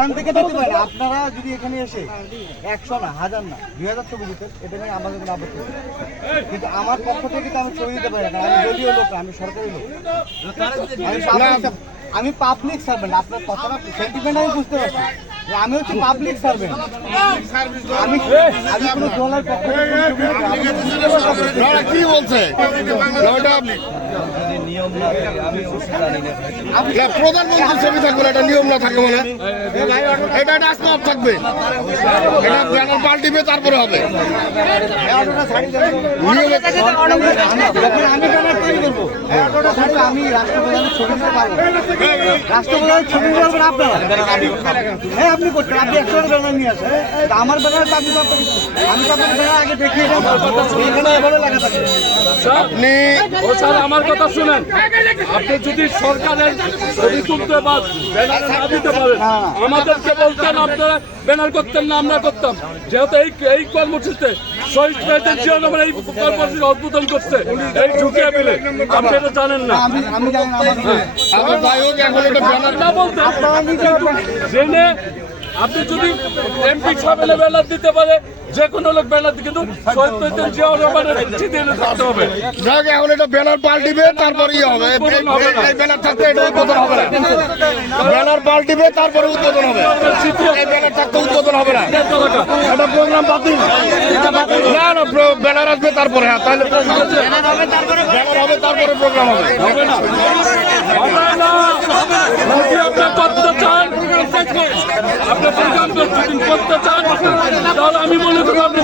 এখান থেকে দিতে পারেন আপনারা যদি এখানে এসে 100 না 1000 না 2000 ছবি দিতেন, এটা নিয়ে আমাদের কোনো আপত্তি নেই। কিন্তু আমার পক্ষ থেকে তো আমি ছবি দিতে পারি না, কারণ আমি দলীয় লোক, আমি সরকারি লোক, আমি পাবলিক সার্ভেন্ট। আপনার কথাটা সেন্টিমেন্ট আমি বুঝতে পারছি, আমি হচ্ছে পাবলিক সার্ভেন্ট। আমি কোনো দলের পক্ষ কি বলছে প্রধানমন্ত্রী ছবি থাকবে, এটা নিয়ম না থাকবে মানে এটা আসমাপ থাকবে, এটা ব্যানার পাল্টিবে তারপরে হবে। আমি রাষ্ট্রপ্রধানের ছবি দিতে পারবো, রাষ্ট্রপ্রধানের ছবি দিতে পারবেন আপনারা? হ্যাঁ আপনি করছেন, আপনি 100 ব্যানার নিয়ে আসেন, আমার ব্যানার তো আপনি আমি তো আপনার ব্যানার আগে দেখিয়ে এখানে এভাবে লেখা থাকে। আপনি আমার কথা শুনেন, আপনি যদি সরকারের ছবি তুলতে বা ব্যানার না দিতে পারেন, আমাদেরকে বলতেন, আপনারা ব্যানার করতেন না, আমরা করতাম। যেহেতু এই কর্মসূচিতে শহীদ প্রেসিডেন্ট জিয়া রহমান এই কর্মসূচি উদ্বোধন করছে, এই ঢুকিয়ে ফেলে আপনি এটা জানেন না। আমি জানি না, আমার যাই হোক এখন এটা ব্যানার না বলতে জেনে আপনি যদি এমপি সাহেবের ব্যানার দিতে পারে, যে কোনো লোক ব্যানার দিতে, কিন্তু শহীদ প্রেসিডেন্ট জিয়া রহমানের চিঠি এনে থাকতে হবে। যাক এখন এটা ব্যানার পাল্টিবে তারপরে হবে, এই ব্যানার থাকতে এটা উদ্বোধন হবে না, ব্যানার পাল্টিবে তারপরে উদ্বোধন হবে, এই ব্যানার থাকতে উদ্বোধন হবে না, এটা প্রোগ্রাম বাতিল। না না ব্যানার আসবে তারপরে, হ্যাঁ তাহলে ব্যানার হবে তারপরে প্রোগ্রাম হবে। হবে না, যদি আপনি করতে চান, আপনি প্রোগ্রাম করতে চান, তাহলে আমি মনে করি আপনি